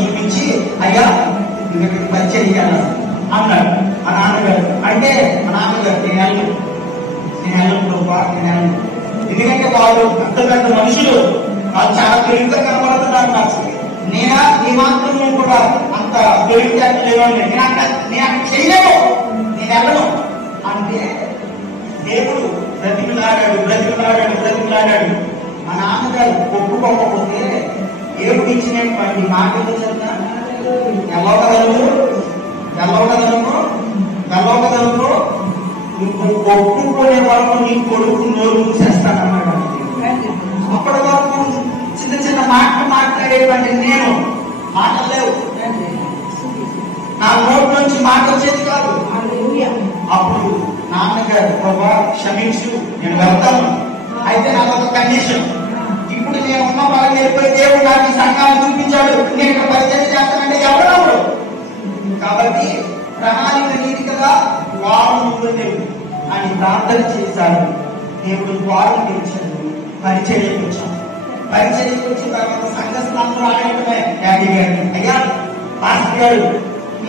చూపించి అయ్యా ఇక్కడికి పరిచయం చేయాలి అన్నాడు మా నాన్నగారు. అంటే మా నాన్నగారు నేను వెళ్ళను ఎందుకంటే వాళ్ళు పెద్ద పెద్ద మనుషులు, వాళ్ళు చాలా తెలివిగా కనబడుతున్నారు నాకు. నేనా ఈ మాత్రం కూడా అంత తెలివితేటలు నేను అక్కడ చేయలేను, నేను వెళ్ళను అంటే దేవుడు బ్రతిమలాడాడు. మా నాన్నగారు ఒప్పుకోకపోతే దేవుడు ఇచ్చినటువంటి మాటలు చదివినా గెలవగలను నువ్వు ఒప్పుకునే వరకు నీ కొడుకు నోరు మూసేస్తానన్నాడు. అప్పటి వరకు చిన్న చిన్న మాటలు మాట్లాడేటువంటి నేను మాటలేవు, నా నోటి నుంచి మాట వచ్చేది కాదు. అప్పుడు నాన్నగారు ప్రభా క్షమించు, నేను వెళ్తాను. అయితే నాకు ఒక కండిషన్, ఇప్పుడు నేను ఉన్న వాళ్ళకి వెళ్ళిపోయి దేవుడు నాకు ఈ సంఘాన్ని చూపించాడు, నేను ఇక్కడ పరిచయం చేస్తానంటే ఎవరు. కాబట్టి ప్రణాళిక రీతిగా వారం ముందు అని ప్రార్థన చేశాడు. దేవుడు వారం తెచ్చాడు. పరిచర్యకు వచ్చాను. పరిచర్యకు వచ్చిన తర్వాత సంఘ స్థానంలో ఆడటమే డాడీ గారిని, అయ్యా పాస్టర్ గారు మీ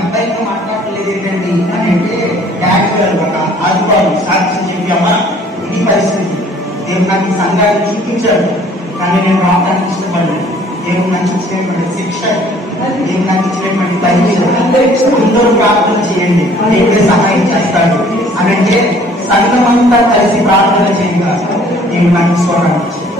అబ్బాయితో మాట్లాడలేదు ఏంటండి అని అంటే డాడీ గారు ఒక ఆదివారం సాక్ష్యం చెప్పి అమ్మా ఇది పరిస్థితి, దేవుడు నాకు ఈ సంఘాన్ని చూపించాడు కానీ నేను రావడానికి ఇష్టపడలేదు. దేవుడు నాకు ఇచ్చినటువంటి శిక్ష, దేవుడు నాకు ఇచ్చినటువంటి పరిచయం అందరూ ప్రార్థన చేయండి, దేవుడే సహాయం చేస్తాడు అని అంటే సంఘమంతా కలిసి ప్రార్థన చేయగా దేవుడు నాకు స్వరాన్ని ఇచ్చాడు.